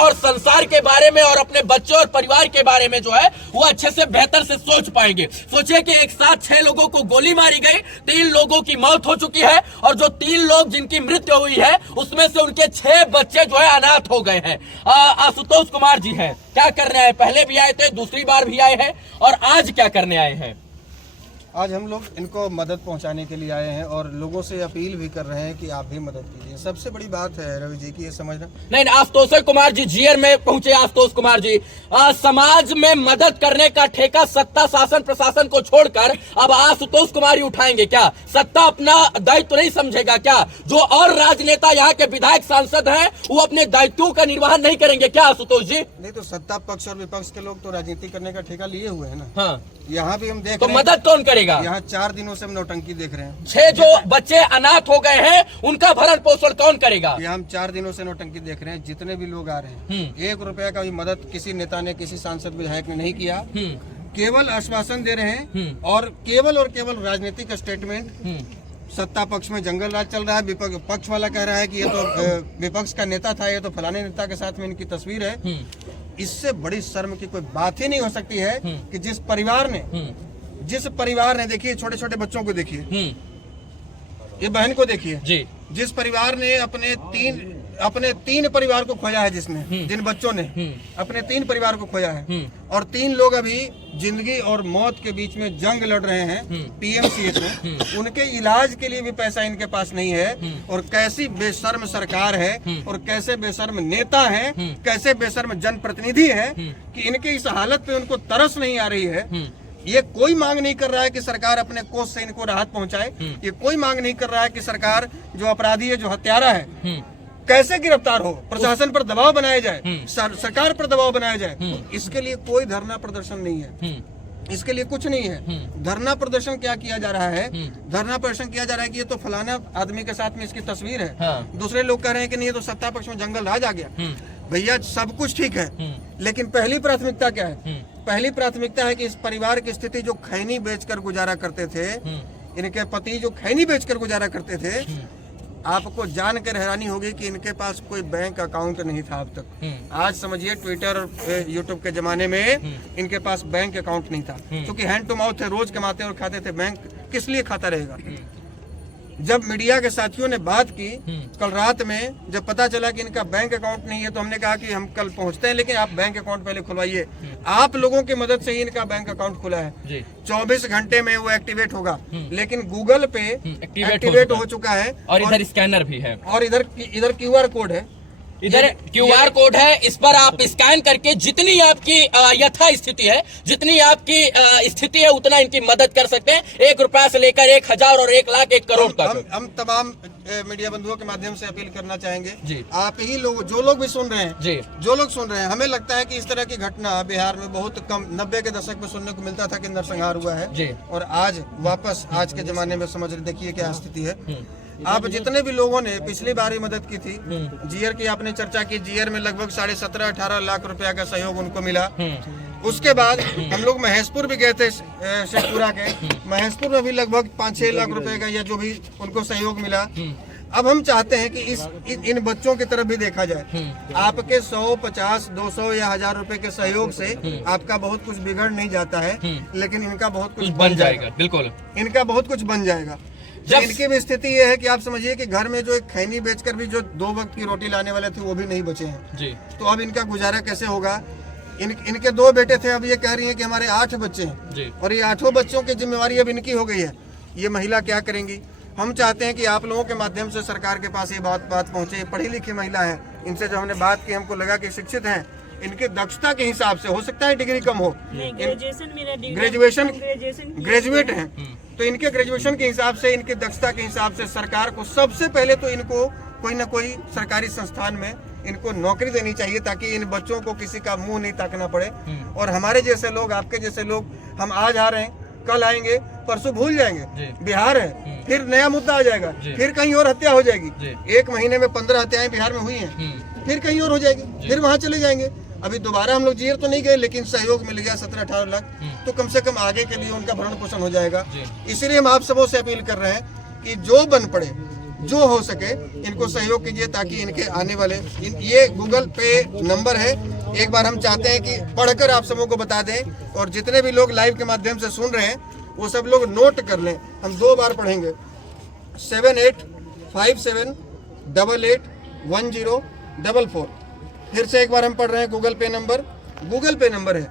और संसार के बारे में और अपने बच्चों और परिवार के बारे में जो है वो अच्छे से बेहतर से सोच पाएंगे। सोचिए कि एक साथ 6 लोगों को गोली मारी गई, 3 लोगों की मौत हो चुकी है और जो 3 लोग जिनकी मृत्यु हुई है उसमें से उनके 6 बच्चे जो है अनाथ हो गए हैं। आशुतोष कुमार जी हैं, क्या करने आए? पहले भी आए थे, दूसरी बार भी आए हैं और आज क्या करने आए हैं? आज हम लोग इनको मदद पहुंचाने के लिए आए हैं और लोगों से अपील भी कर रहे हैं कि आप भी मदद कीजिए। सबसे बड़ी बात है रवि जी की ये समझना नहीं, आशुतोष कुमार जी जीयर में पहुंचे। आशुतोष कुमार जी, समाज में मदद करने का ठेका सत्ता शासन प्रशासन को छोड़कर अब आशुतोष कुमार ही उठाएंगे क्या? सत्ता अपना दायित्व नहीं समझेगा क्या? जो और राजनेता यहाँ के विधायक सांसद हैं वो अपने दायित्वों का निर्वहन नहीं करेंगे क्या आशुतोष जी? नहीं तो सत्ता पक्ष और विपक्ष के लोग तो राजनीति करने का ठेका लिए हुए हैं ना। हाँ, यहाँ भी हम देख तो रहे हैं, मदद कौन करेगा? यहाँ 4 दिनों से हम नौटंकी देख रहे हैं। 6 जो बच्चे अनाथ हो गए हैं उनका भरण पोषण कौन करेगा? यहाँ हम 4 दिनों से नौटंकी देख रहे हैं। जितने भी लोग आ रहे हैं 1 रुपया का भी मदद किसी नेता ने, किसी सांसद विधायक ने नहीं किया। केवल आश्वासन दे रहे हैं और केवल राजनीतिक स्टेटमेंट। सत्ता पक्ष में जंगल राज चल रहा है, विपक्ष पक्ष वाला कह रहा है कि ये तो विपक्ष का नेता था, ये तो फलाने नेता के साथ में इनकी तस्वीर है। इससे बड़ी शर्म की कोई बात ही नहीं हो सकती है कि जिस परिवार ने देखिए, छोटे छोटे बच्चों को देखिए, ये बहन को देखिए, जिस परिवार ने अपने 3 परिवार को खोया है, जिन बच्चों ने अपने 3 परिवार को खोया है और 3 लोग अभी जिंदगी और मौत के बीच में जंग लड़ रहे हैं पीएमसीएच में। उनके इलाज के लिए भी पैसा इनके पास नहीं है। और कैसी बेशर्म सरकार है और कैसे बेशर्म नेता है, कैसे बेशर्म जनप्रतिनिधि है कि इनके इस हालत पे उनको तरस नहीं आ रही है। ये कोई मांग नहीं कर रहा है कि सरकार अपने कोष से इनको राहत पहुंचाए। ये कोई मांग नहीं कर रहा है कि सरकार जो अपराधी है, जो हत्यारा है, कैसे गिरफ्तार हो, प्रशासन पर दबाव बनाया जाए, सरकार पर दबाव बनाया जाए। इसके लिए कोई धरना प्रदर्शन नहीं है, इसके लिए कुछ नहीं है। धरना प्रदर्शन क्या किया जा रहा है? धरना प्रदर्शन किया जा रहा है कि ये तो फलाना आदमी के साथ में इसकी तस्वीर है। दूसरे लोग कह रहे हैं कि नहीं, ये तो सत्ता पक्ष में जंगल राज आ गया। भैया सब कुछ ठीक है, लेकिन पहली प्राथमिकता क्या है? पहली प्राथमिकता है कि इस परिवार की स्थिति, जो खैनी बेचकर गुजारा करते थे, इनके पति जो खैनी बेचकर गुजारा करते थे, आपको जानकर हैरानी होगी कि इनके पास कोई बैंक अकाउंट नहीं था अब तक। आज समझिए ट्विटर और यूट्यूब के जमाने में इनके पास बैंक अकाउंट नहीं था, क्योंकि हैंड टू माउथ है, रोज कमाते और खाते थे। बैंक किस लिए खाता रहेगा? जब मीडिया के साथियों ने बात की कल रात में, जब पता चला कि इनका बैंक अकाउंट नहीं है, तो हमने कहा कि हम कल पहुंचते हैं, लेकिन आप बैंक अकाउंट पहले खुलवाइए। आप लोगों की मदद से ही इनका बैंक अकाउंट खुला है। 24 घंटे में वो एक्टिवेट होगा, लेकिन गूगल पे एक्टिवेट हो चुका है और इधर स्कैनर भी है और इधर QR कोड है। इधर QR कोड है, इस पर आप स्कैन करके जितनी आपकी यथा स्थिति है, जितनी आपकी स्थिति है, उतना इनकी मदद कर सकते हैं। 1 रुपया से लेकर 1000 और 1 लाख 1 करोड़ तक। हम तमाम मीडिया बंधुओं के माध्यम से अपील करना चाहेंगे, आप ही लोग, जो लोग भी सुन रहे हैं, हमें लगता है कि इस तरह की घटना बिहार में बहुत कम, 90 के दशक में सुनने को मिलता था कि नरसंहार हुआ है, और आज वापस आज के जमाने में समझ देखिए क्या स्थिति है। आप जितने भी लोगों ने पिछली बार ही मदद की थी, जीयर की आपने चर्चा की, जीयर में लगभग 17.5-18 लाख रुपया का सहयोग उनको मिला। उसके बाद हम लोग महेशपुर भी गए थे, शेखपुरा के महेशपुर में भी लगभग 5-6 लाख रुपए का या जो भी उनको सहयोग मिला। अब हम चाहते हैं कि इन बच्चों की तरफ भी देखा जाए। आपके 100, 50, 200 या 1000 रुपए के सहयोग से आपका बहुत कुछ बिगड़ नहीं जाता है, लेकिन इनका बहुत कुछ बन जाएगा। बिल्कुल, इनका बहुत कुछ बन जाएगा। इनकी भी स्थिति ये है कि आप समझिए कि घर में जो एक खैनी बेचकर भी जो 2 वक्त की रोटी लाने वाले थे, वो भी नहीं बचे हैं। तो अब इनका गुजारा कैसे होगा? इनके 2 बेटे थे, अब ये कह रही हैं कि हमारे 8 बच्चे हैं और ये 8 बच्चों की जिम्मेवारी अब इनकी हो गई है। ये महिला क्या करेंगी? हम चाहते हैं कि आप लोगों के माध्यम से सरकार के पास ये बात पहुंचे। पढ़ी लिखी महिला है, इनसे जो हमने बात की, हमको लगा कि शिक्षित हैं, इनके दक्षता के हिसाब से हो सकता है डिग्री कम हो, ग्रेजुएट हैं, तो इनके ग्रेजुएशन के हिसाब से, इनके दक्षता के हिसाब से सरकार को सबसे पहले तो इनको कोई ना कोई सरकारी संस्थान में इनको नौकरी देनी चाहिए, ताकि इन बच्चों को किसी का मुंह नहीं ताकना पड़े। और हमारे जैसे लोग, आपके जैसे लोग, हम आज आ रहे हैं, कल आएंगे, परसों भूल जाएंगे। बिहार है, फिर नया मुद्दा आ जाएगा, फिर कहीं और हत्या हो जाएगी। 1 महीने में 15 हत्याएं बिहार में हुई हैं, फिर कहीं और हो जाएगी, फिर वहां चले जाएंगे। अभी दोबारा हम लोग जीयर तो नहीं गए, लेकिन सहयोग मिल गया 17-18 लाख, तो कम से कम आगे के लिए उनका भरण पोषण हो जाएगा। इसीलिए हम आप सबों से अपील कर रहे हैं कि जो बन पड़े, जो हो सके इनको सहयोग कीजिए ताकि इनके आने वाले ये गूगल पे नंबर है, एक बार हम चाहते हैं कि पढ़कर आप सबों को बता दें, और जितने भी लोग लाइव के माध्यम से सुन रहे हैं वो सब लोग नोट कर लें। हम 2 बार पढ़ेंगे, 7857881044। फिर से एक बार हम पढ़ रहे हैं गूगल पे नंबर है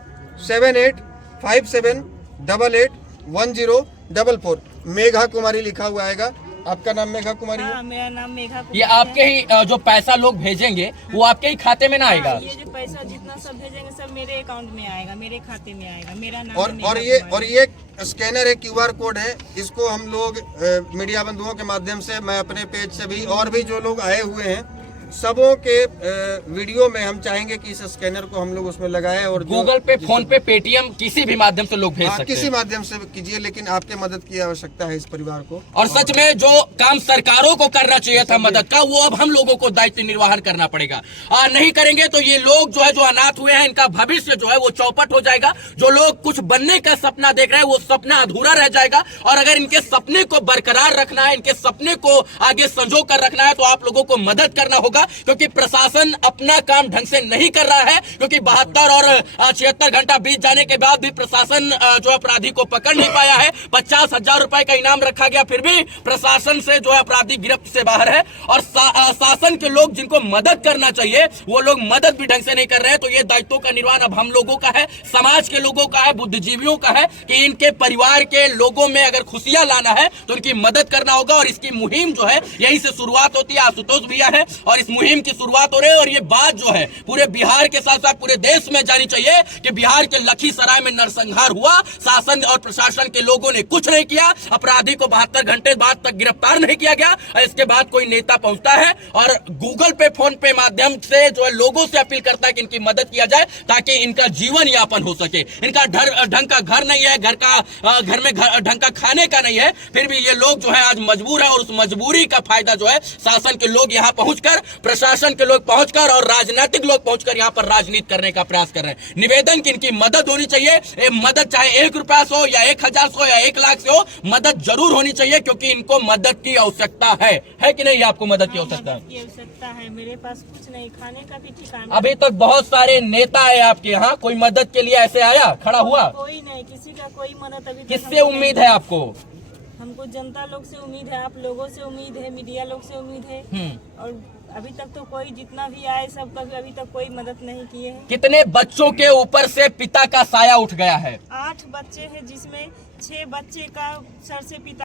7857881044। मेघा कुमारी लिखा हुआ आएगा। आपका नाम मेघा कुमारी है? हाँ, मेरा नाम मेघा कुमारी ये आपके ही जो पैसा लोग भेजेंगे वो आपके ही खाते में ना आएगा? ये जो पैसा जितना सब भेजेंगे सब मेरे अकाउंट में आएगा, मेरे खाते में आएगा। मेरा नाम और ये स्कैनर है, QR कोड है। इसको हम लोग मीडिया बंधुओं के माध्यम से, मैं अपने पेज से भी, और भी जो लोग आए हुए हैं सबों के वीडियो में हम चाहेंगे कि इस स्कैनर को हम लोग उसमें लगाएं। और गूगल पे, फोन पे, पेटीएम किसी भी माध्यम से लोग भेज सकते हैं। किसी माध्यम से कीजिए, लेकिन आपके मदद की आवश्यकता है इस परिवार को। और सच में जो काम सरकारों को करना चाहिए था मदद का, वो अब हम लोगों को दायित्व निर्वहन करना पड़ेगा। नहीं करेंगे तो ये लोग जो है, जो अनाथ हुए हैं, इनका भविष्य जो है वो चौपट हो जाएगा। जो लोग कुछ बनने का सपना देख रहे हैं वो सपना अधूरा रह जाएगा। और अगर इनके सपने को बरकरार रखना है, इनके सपने को आगे संजो कर रखना है, तो आप लोगों को मदद करना होगा, क्योंकि प्रशासन अपना काम ढंग से नहीं कर रहा है। क्योंकि 72 और 76 घंटा बीत जाने के बाद भी प्रशासन जो अपराधी को पकड़ नहीं पाया है। 50,000 रुपए का इनाम रखा गया, फिर भी प्रशासन से जो है अपराधी गिरफ्त से बाहर है। और शासन के लोग जिनको मदद करना चाहिए वो लोग मदद भी ढंग से नहीं कर रहे हैं। तो ये दायित्वों का निर्वहन अब हम लोगों का है, समाज के लोगों का है, बुद्धिजीवियों का है कि इनके परिवार के लोगों में अगर खुशियां लाना है तो उनकी मदद करना होगा। और इसकी मुहिम जो है यहीं से शुरुआत होती है। आशुतोष भैया है और इस मुहिम की शुरुआत हो रही है। और ये बात जो है पूरे बिहार के साथ साथ पूरे देश में जानी चाहिए कि बिहार के लखीसराय में नरसंहार हुआ, शासन और प्रशासन के लोगों ने कुछ नहीं किया, अपराधी को 72 घंटे बाद तक गिरफ्तार नहीं किया गया। और इसके बाद कोई नेता पहुंचता है और गूगल पे, फोन पे माध्यम से जो है लोगों से अपील करता है कि इनकी मदद किया जाए ताकि इनका जीवन यापन हो सके। इनका ढंग का घर नहीं है, घर में ढंग का खाने का नहीं है, फिर भी ये लोग जो है आज मजबूर है। और उस मजबूरी का फायदा जो है शासन के लोग यहाँ पहुंचकर, प्रशासन के लोग पहुंचकर और राजनीतिक लोग पहुंचकर यहाँ पर राजनीति करने का प्रयास कर रहे हैं। निवेदन की इनकी मदद होनी चाहिए। मदद चाहे 1 रुपया से हो या 1,000 से हो या 1 लाख से हो, मदद जरूर होनी चाहिए क्योंकि इनको मदद की आवश्यकता है कि नहीं? आपको मदद की आवश्यकता है। मेरे पास कुछ नहीं, खाने का भी ठिकाना। अभी तक बहुत सारे नेता है आपके यहाँ, कोई मदद के लिए ऐसे आया, खड़ा हुआ? कोई नहीं, किसी का कोई मदद अभी। किससे उम्मीद है आपको? हमको जनता लोग से उम्मीद है, आप लोगों से उम्मीद है, मीडिया लोग से उम्मीद है। और अभी तक तो कोई जितना भी आए सब कभी अभी तक कोई मदद नहीं किए हैं। कितने बच्चों के ऊपर से पिता का साया उठ गया है? 8 बच्चे हैं जिसमें 6 बच्चे का सर से पिता